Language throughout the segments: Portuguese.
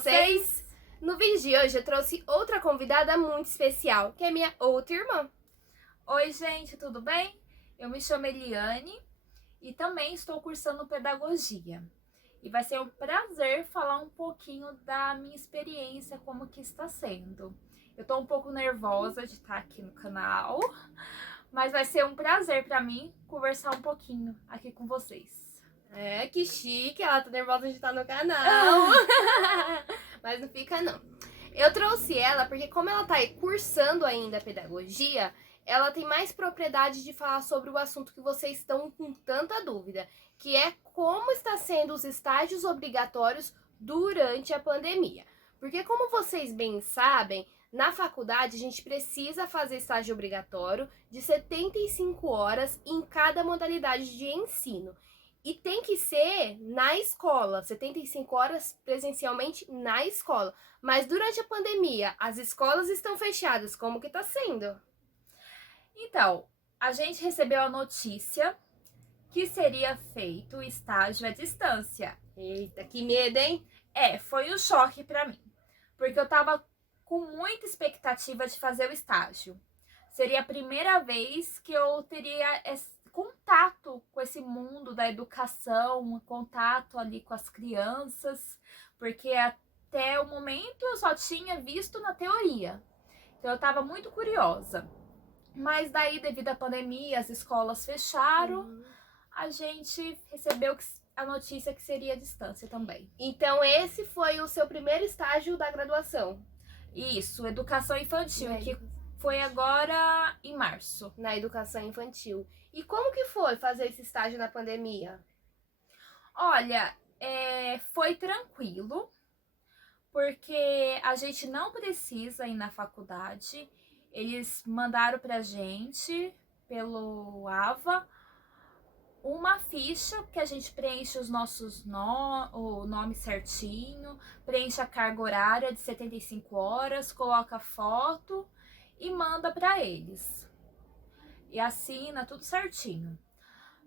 vocês? No vídeo de hoje eu trouxe outra convidada muito especial, que é minha outra irmã. Oi, gente, tudo bem? Eu me chamo Eliane e também estou cursando pedagogia. E vai ser um prazer falar um pouquinho da minha experiência, como que está sendo. Eu estou um pouco nervosa de estar aqui no canal, mas vai ser um prazer para mim conversar um pouquinho aqui com vocês. É, que chique, ela tá nervosa de estar no canal. Mas não fica não. Eu trouxe ela porque como ela tá aí cursando ainda pedagogia, ela tem mais propriedade de falar sobre o assunto que vocês estão com tanta dúvida, que é como está sendo os estágios obrigatórios durante a pandemia. Porque como vocês bem sabem, na faculdade a gente precisa fazer estágio obrigatório de 75 horas em cada modalidade de ensino. E tem que ser na escola, 75 horas presencialmente na escola. Mas durante a pandemia, as escolas estão fechadas, como que tá sendo? Então, a gente recebeu a notícia que seria feito o estágio à distância. Eita, que medo, hein? Foi um choque para mim, porque eu tava com muita expectativa de fazer o estágio. Seria a primeira vez que eu teria contato com esse mundo da educação, contato ali com as crianças, porque até o momento eu só tinha visto na teoria. Então eu estava muito curiosa. Mas daí, devido à pandemia, as escolas fecharam, a gente recebeu a notícia que seria a distância também. Então esse foi o seu primeiro estágio da graduação? Isso, educação infantil, que foi agora em março. Na educação infantil. E como que foi fazer esse estágio na pandemia? Olha, foi tranquilo, porque a gente não precisa ir na faculdade. Eles mandaram pra gente, pelo AVA, uma ficha que a gente preenche os nossos o nome certinho, preenche a carga horária de 75 horas, coloca foto e manda para eles. E assina tudo certinho.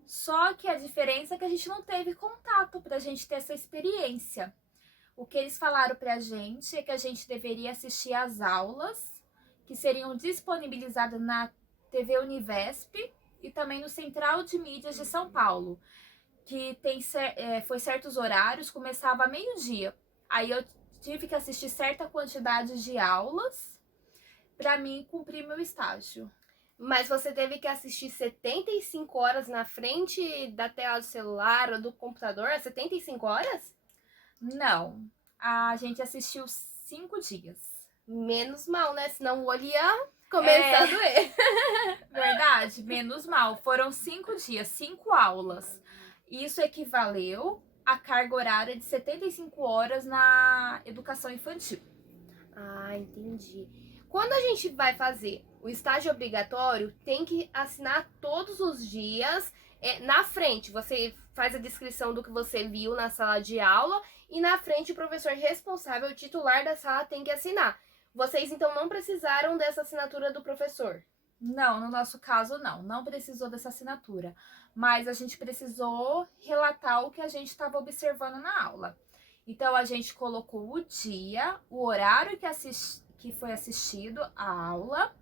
Só que a diferença é que a gente não teve contato pra gente ter essa experiência. O que eles falaram pra gente é que a gente deveria assistir às aulas que seriam disponibilizadas na TV Univesp e também no Central de Mídias de São Paulo, que foi certos horários, começava a meio-dia. Aí eu tive que assistir certa quantidade de aulas para mim cumprir meu estágio. Mas você teve que assistir 75 horas na frente da tela do celular ou do computador? 75 horas? Não, a gente assistiu 5 dias. Menos mal, né? Senão o olho ia começar a doer. Verdade, menos mal. Foram 5 dias, 5 aulas. Isso equivaleu à carga horária de 75 horas na educação infantil. Ah, entendi. Quando a gente vai fazer o estágio obrigatório, tem que assinar todos os dias na frente. Você faz a descrição do que você viu na sala de aula e na frente o professor responsável, o titular da sala, tem que assinar. Vocês então não precisaram dessa assinatura do professor? Não, no nosso caso não precisou dessa assinatura, mas a gente precisou relatar o que a gente estava observando na aula. Então a gente colocou o dia, o horário que foi assistido a aula,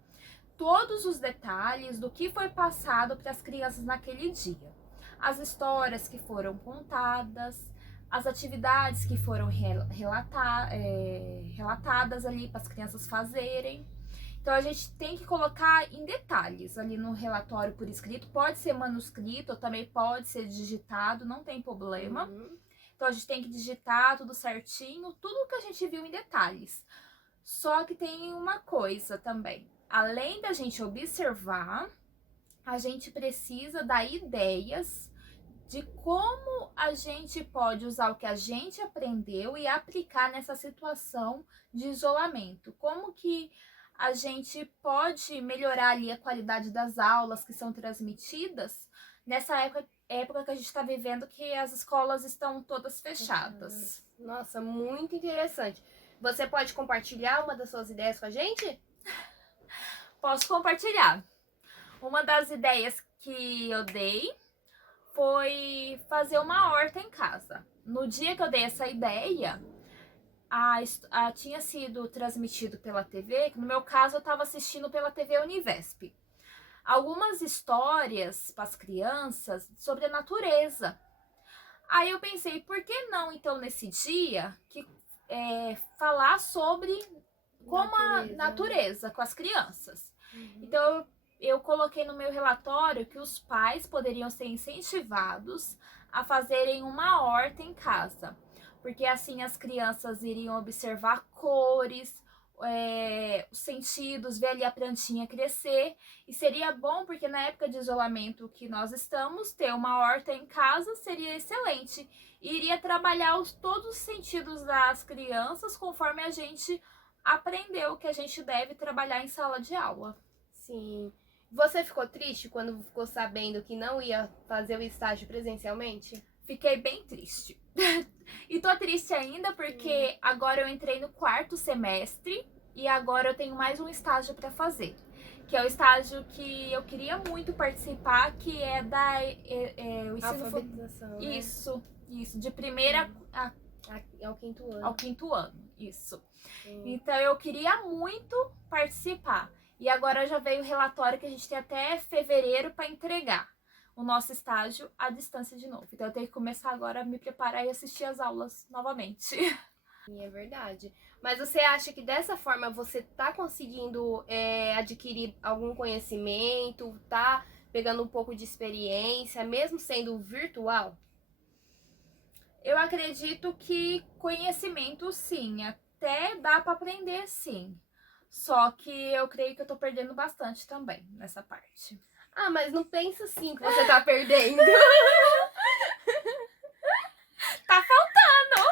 todos os detalhes do que foi passado para as crianças naquele dia, as histórias que foram contadas, as atividades que foram relatadas ali para as crianças fazerem. Então a gente tem que colocar em detalhes ali no relatório por escrito, pode ser manuscrito ou também pode ser digitado, não tem problema. Então a gente tem que digitar tudo certinho, tudo que a gente viu em detalhes. Só que tem uma coisa também, além da gente observar, a gente precisa dar ideias de como a gente pode usar o que a gente aprendeu e aplicar nessa situação de isolamento. Como que a gente pode melhorar ali a qualidade das aulas que são transmitidas nessa época que a gente está vivendo, que as escolas estão todas fechadas. Nossa, muito interessante. Você pode compartilhar uma das suas ideias com a gente? Posso compartilhar. Uma das ideias que eu dei foi fazer uma horta em casa. No dia que eu dei essa ideia, tinha sido transmitido pela TV, que no meu caso eu estava assistindo pela TV Univesp. Algumas histórias para as crianças sobre a natureza. Aí eu pensei, por que não então nesse dia falar sobre como a natureza com as crianças? Então eu coloquei no meu relatório que os pais poderiam ser incentivados a fazerem uma horta em casa, porque assim as crianças iriam observar cores, os sentidos, ver ali a plantinha crescer, e seria bom porque na época de isolamento que nós estamos, ter uma horta em casa seria excelente, e iria trabalhar todos os sentidos das crianças conforme a gente aprendeu que a gente deve trabalhar em sala de aula. Sim. Você ficou triste quando ficou sabendo que não ia fazer o estágio presencialmente? Fiquei bem triste. E tô triste ainda porque agora eu entrei no 4º semestre e agora eu tenho mais um estágio para fazer, que é o estágio que eu queria muito participar, que é o ensino Alfabetização, né? Isso, de primeira ao 5º ano. Ao 5º ano, isso. Sim. Então eu queria muito participar. E agora já veio o relatório que a gente tem até fevereiro para entregar o nosso estágio à distância de novo. Então eu tenho que começar agora a me preparar e assistir as aulas novamente. Sim, é verdade. Mas você acha que dessa forma você tá conseguindo adquirir algum conhecimento, tá pegando um pouco de experiência, mesmo sendo virtual? Eu acredito que conhecimento sim, até dá para aprender sim. Só que eu creio que eu tô perdendo bastante também nessa parte. Ah, mas não pensa assim que você tá perdendo. Tá faltando!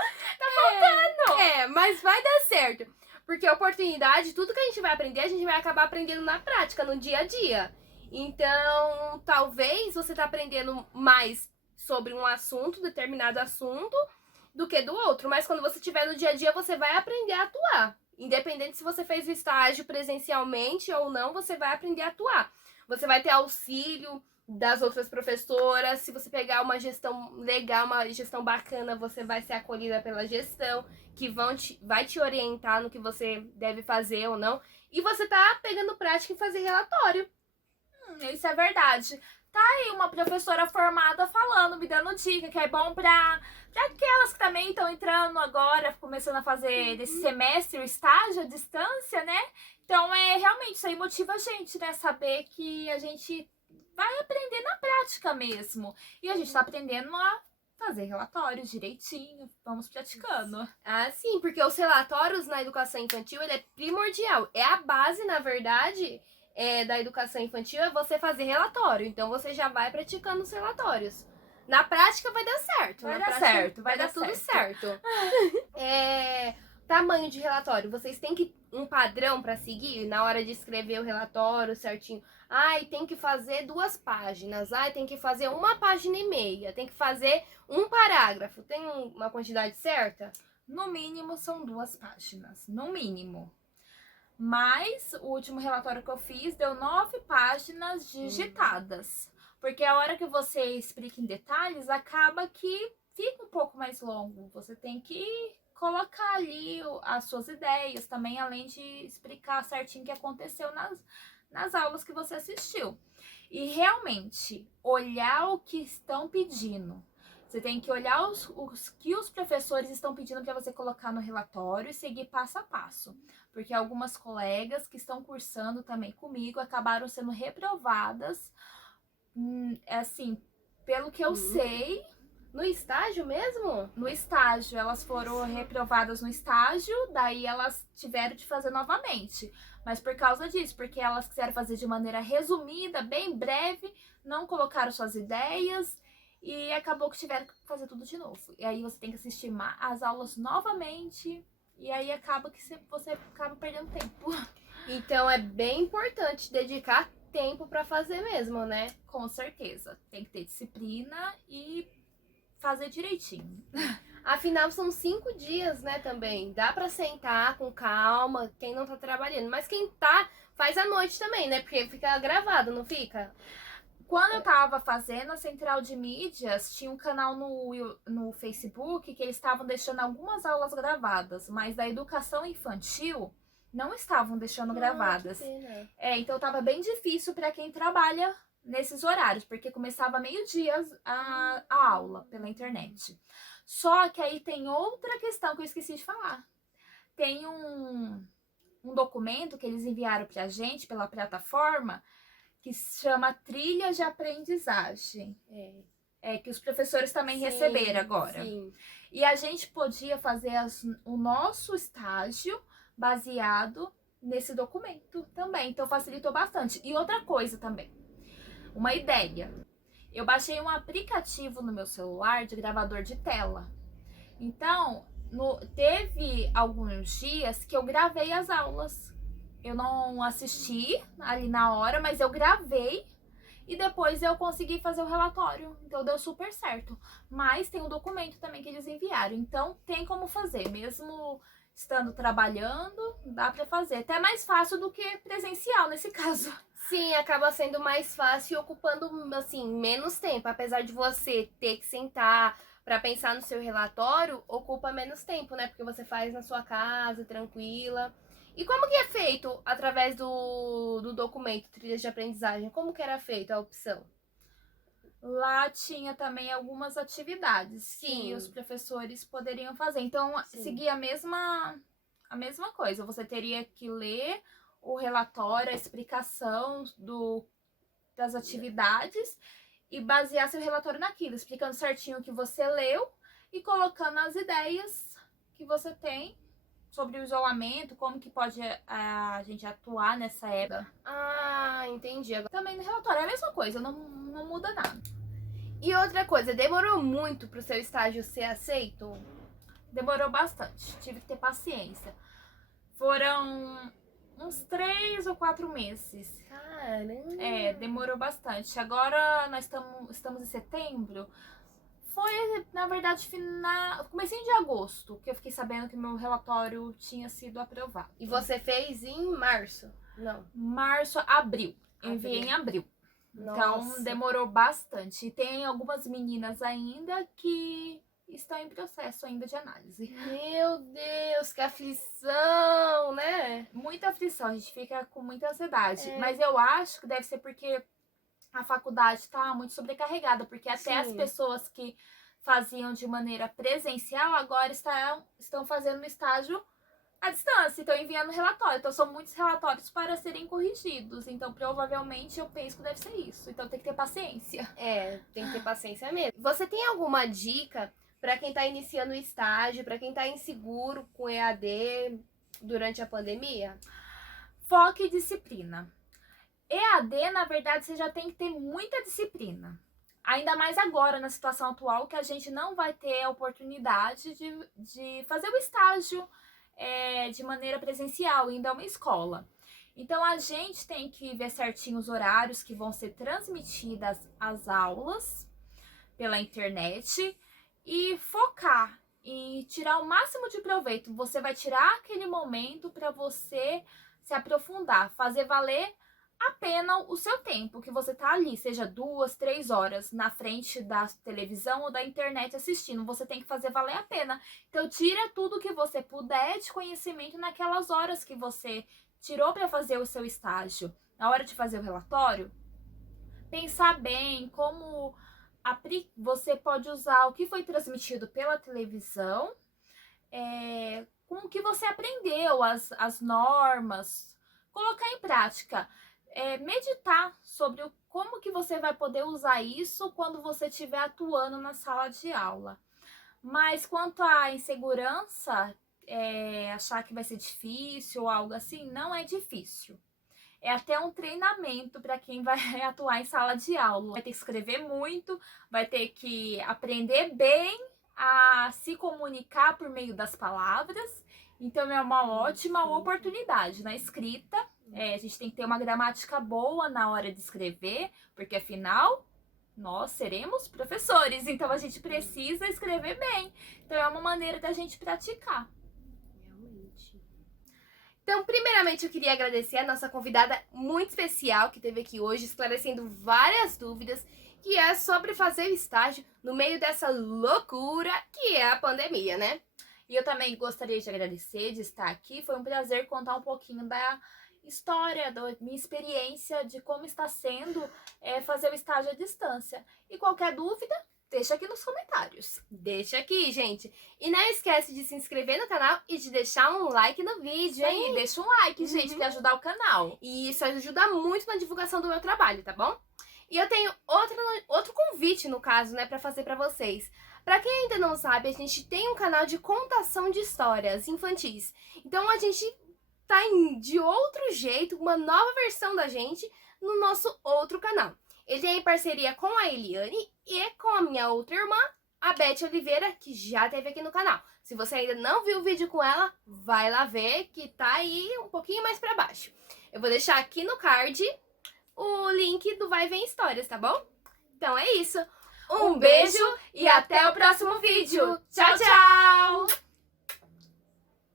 Mas vai dar certo. Porque oportunidade, tudo que a gente vai aprender, a gente vai acabar aprendendo na prática, no dia a dia. Então, talvez você tá aprendendo mais sobre um assunto, determinado assunto, do que do outro. Mas quando você estiver no dia a dia, você vai aprender a atuar. Independente se você fez o estágio presencialmente ou não, você vai aprender a atuar. Você vai ter auxílio das outras professoras. Se você pegar uma gestão legal, uma gestão bacana, você vai ser acolhida pela gestão, que vai te orientar no que você deve fazer ou não. E você tá pegando prática em fazer relatório. Isso é verdade. Tá aí uma professora formada falando, me dando dica, que é bom pra aquelas que também estão entrando agora, começando a fazer desse semestre o estágio à distância, né? Então, realmente, isso aí motiva a gente, né? Saber que a gente vai aprender na prática mesmo. E a gente tá aprendendo a fazer relatórios direitinho, vamos praticando. Ah, sim, porque os relatórios na educação infantil, ele é primordial. É a base, na verdade, da educação infantil, é você fazer relatório. Então, você já vai praticando os relatórios. Na prática, vai dar certo. Vai dar tudo certo. Tamanho de relatório. Vocês têm um padrão para seguir na hora de escrever o relatório certinho. Ai, tem que fazer 2 páginas. Ai, tem que fazer 1,5 páginas. Tem que fazer 1 parágrafo. Tem uma quantidade certa? No mínimo são 2 páginas. No mínimo. Mas o último relatório que eu fiz deu 9 páginas digitadas. Porque a hora que você explica em detalhes, acaba que fica um pouco mais longo. Você tem que colocar ali as suas ideias também, além de explicar certinho o que aconteceu nas aulas que você assistiu. E realmente, olhar o que estão pedindo. Você tem que olhar os que os professores estão pedindo para você colocar no relatório e seguir passo a passo. Porque algumas colegas que estão cursando também comigo acabaram sendo reprovadas, assim, pelo que eu sei. No estágio mesmo? No estágio, elas foram reprovadas no estágio, daí elas tiveram de fazer novamente. Mas por causa disso, porque elas quiseram fazer de maneira resumida, bem breve, não colocaram suas ideias e acabou que tiveram que fazer tudo de novo. E aí você tem que assistir as aulas novamente e aí acaba que você acaba perdendo tempo. Então é bem importante dedicar tempo para fazer mesmo, né? Com certeza. Tem que ter disciplina e fazer direitinho. Afinal, são 5 dias, né, também. Dá pra sentar com calma, quem não tá trabalhando. Mas quem tá, faz à noite também, né? Porque fica gravado, não fica? Quando eu tava fazendo a central de mídias, tinha um canal no Facebook que eles estavam deixando algumas aulas gravadas, mas da educação infantil não estavam deixando gravadas. Que pena. Então tava bem difícil para quem trabalha nesses horários, porque começava meio-dia a aula pela internet. Só que aí tem outra questão que eu esqueci de falar. Tem um documento que eles enviaram pra gente pela plataforma que se chama Trilha de Aprendizagem. Que os professores também receberam agora. Sim. E a gente podia fazer o nosso estágio baseado nesse documento também. Então facilitou bastante. E outra coisa também, uma ideia. Eu baixei um aplicativo no meu celular de gravador de tela. Então, teve alguns dias que eu gravei as aulas. Eu não assisti ali na hora, mas eu gravei e depois eu consegui fazer o relatório. Então deu super certo. Mas tem um documento também que eles enviaram. Então tem como fazer, mesmo estando trabalhando, dá pra fazer. Até mais fácil do que presencial nesse caso. Sim, acaba sendo mais fácil e ocupando, assim, menos tempo. Apesar de você ter que sentar para pensar no seu relatório, ocupa menos tempo, né? Porque você faz na sua casa, tranquila. E como que é feito através do documento Trilhas de Aprendizagem? Como que era feito a opção? Lá tinha também algumas atividades que os professores poderiam fazer. Então, seguia a mesma coisa. Você teria que ler o relatório, a explicação das atividades e basear seu relatório naquilo, explicando certinho o que você leu e colocando as ideias que você tem sobre o isolamento, como que pode a gente atuar nessa época. Ah, entendi. Também no relatório é a mesma coisa, não muda nada. E outra coisa, demorou muito pro seu estágio ser aceito? Demorou bastante, tive que ter paciência. Foram uns 3 ou 4 meses. Caramba! Demorou bastante. Agora nós estamos em setembro. Foi, na verdade, comecinho de agosto que eu fiquei sabendo que meu relatório tinha sido aprovado. E você fez em março? Não. Abril. Enviei em abril. Então Nossa. demorou bastante. E tem algumas meninas ainda que estão em processo ainda de análise. Meu Deus, que aflição, né? Muita aflição, a gente fica com muita ansiedade. Mas eu acho que deve ser porque a faculdade está muito sobrecarregada, porque até as pessoas que faziam de maneira presencial agora estão fazendo estágio à distância, estão enviando relatório. Então são muitos relatórios para serem corrigidos. Então provavelmente eu penso que deve ser isso. Então tem que ter paciência. Tem que ter paciência mesmo. Você tem alguma dica para quem está iniciando o estágio, para quem está inseguro com EAD durante a pandemia? Foque em disciplina. EAD, na verdade, você já tem que ter muita disciplina. Ainda mais agora, na situação atual, que a gente não vai ter a oportunidade de fazer o estágio de maneira presencial, indo a uma escola. Então, a gente tem que ver certinho os horários que vão ser transmitidas as aulas pela internet e focar e tirar o máximo de proveito. Você vai tirar aquele momento para você se aprofundar, fazer valer a pena o seu tempo que você tá ali, seja 2, 3 horas na frente da televisão ou da internet assistindo, você tem que fazer valer a pena. Então tira tudo que você puder de conhecimento naquelas horas que você tirou para fazer o seu estágio. Na hora de fazer o relatório, pensar bem como você pode usar o que foi transmitido pela televisão, com o que você aprendeu, as normas, colocar em prática. Meditar sobre como que você vai poder usar isso quando você estiver atuando na sala de aula. Mas quanto à insegurança, achar que vai ser difícil ou algo assim, não é difícil. É até um treinamento para quem vai atuar em sala de aula. Vai ter que escrever muito, vai ter que aprender bem a se comunicar por meio das palavras. Então é uma ótima oportunidade na escrita. A gente tem que ter uma gramática boa na hora de escrever, porque afinal nós seremos professores, então a gente precisa escrever bem. Então é uma maneira da gente praticar. Realmente. Então, primeiramente, eu queria agradecer a nossa convidada muito especial que esteve aqui hoje, esclarecendo várias dúvidas, que é sobre fazer o estágio no meio dessa loucura que é a pandemia, né? E eu também gostaria de agradecer de estar aqui. Foi um prazer contar um pouquinho da história, da minha experiência, de como está sendo fazer o estágio à distância. E qualquer dúvida, deixa aqui nos comentários. Deixa aqui, gente. E não esquece de se inscrever no canal e de deixar um like no vídeo, hein? Aí, deixa um like, gente, para ajudar o canal. E isso ajuda muito na divulgação do meu trabalho, tá bom? E eu tenho outro convite, no caso, né, pra fazer pra vocês. Pra quem ainda não sabe, a gente tem um canal de contação de histórias infantis. Então a gente tá de outro jeito, uma nova versão da gente no nosso outro canal. Ele tem parceria com a Eliane e com a minha outra irmã, a Beth Oliveira, que já esteve aqui no canal. Se você ainda não viu o vídeo com ela, vai lá ver, que tá aí um pouquinho mais pra baixo. Eu vou deixar aqui no card o link do Vai Vem Histórias, tá bom? Então é isso. Um beijo e até o próximo vídeo. Tchau, tchau!